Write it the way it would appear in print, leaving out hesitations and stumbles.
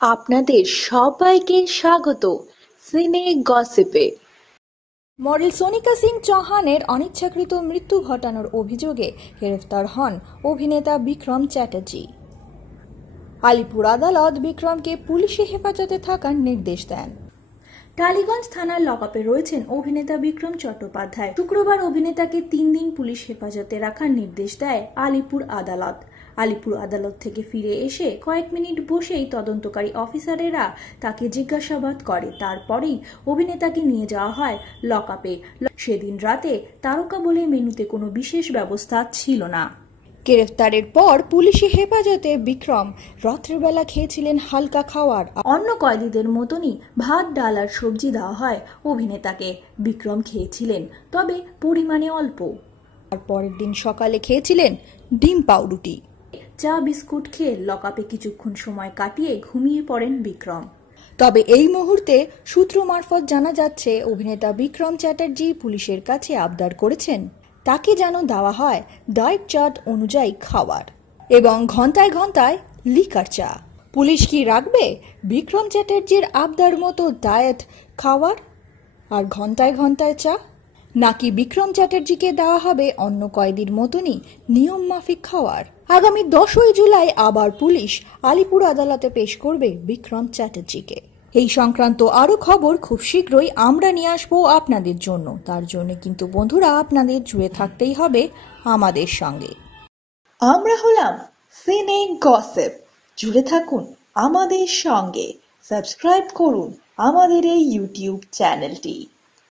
আপনাদের সবাইকে স্বাগত সিনে গসিপে। মডেল সোনিকা সিং চৌহানের অনিচ্ছাকৃত মৃত্যু ঘটানোর অভিযোগে গ্রেফতার হন অভিনেতা বিক্রম চ্যাটার্জি। আলিপুর আদালত বিক্রমকে পুলিশি হেফাজতে থাকার নির্দেশ দেন। টালিগঞ্জ থানার লকআপে রয়েছেন অভিনেতা বিক্রম চট্টোপাধ্যায়। শুক্রবার অভিনেতাকে 3 দিন পুলিশ হেফাজতে রাখার নির্দেশ দেয় আলিপুর আদালত। আলিপুর আদালত থেকে ফিরে এসে কয়েক মিনিট বসেই তদন্তকারী অফিসারেরা তাকে জিজ্ঞাসাবাদ করে। তারপরেই অভিনেতাকে নিয়ে যাওয়া হয় লকআপে। সেদিন রাতে তারকা বলে মেনুতে কোনো বিশেষ ব্যবস্থা ছিল না। গ্রেফতারের পর পুলিশি হেফাজতে বিক্রম রাত্রিবেলা খেয়েছিলেন হালকা খাবার। অন্য কয়েদিদের মতনই ভাত, ডাল আর সবজি দেওয়া হয় অভিনেতাকে। বিক্রম খেয়েছিলেন, তবে পরিমাণে অল্প। আর পরের দিন সকালে খেয়েছিলেন ডিম পাউরুটি, চা বিস্কুট খেয়ে লকআপে কিছুক্ষণ সময় কাটিয়ে ঘুমিয়ে পড়েন বিক্রম। তবে এই মুহূর্তে সূত্র মারফত জানা যাচ্ছে অভিনেতা বিক্রম চ্যাটার্জি পুলিশের কাছে আবদার করেছেন তাকে যেন দেওয়া হয় ডায়েট চার্ট অনুযায়ী খাবার এবং ঘন্টায় ঘন্টায় লিকার চা। পুলিশ কি রাখবে বিক্রম চ্যাটার্জির আবদার মতো ডায়েট খাবার আর ঘন্টায় ঘন্টায় চা, নাকি বিক্রম চ্যাটার্জিকে দেওয়া হবে অন্য কয়েদির মতনই নিয়ম মাফিক খাওয়ার? আগামী 10ই জুলাই আবার পুলিশ আলিপুর আদালতে পেশ করবে বিক্রম চ্যাটার্জিকে। এই সংক্রান্ত আরো খবর খুব শীঘ্রই আমরা নিয়ে আসবো আপনাদের জন্য। তার জন্য কিন্তু বন্ধুরা আপনাদের জুড়ে থাকতেই হবে আমাদের সঙ্গে। আমরা হলাম সিনে গসিপ, জুড়ে থাকুন আমাদের সঙ্গে। সাবস্ক্রাইব করুন আমাদের এই ইউটিউব চ্যানেলটি।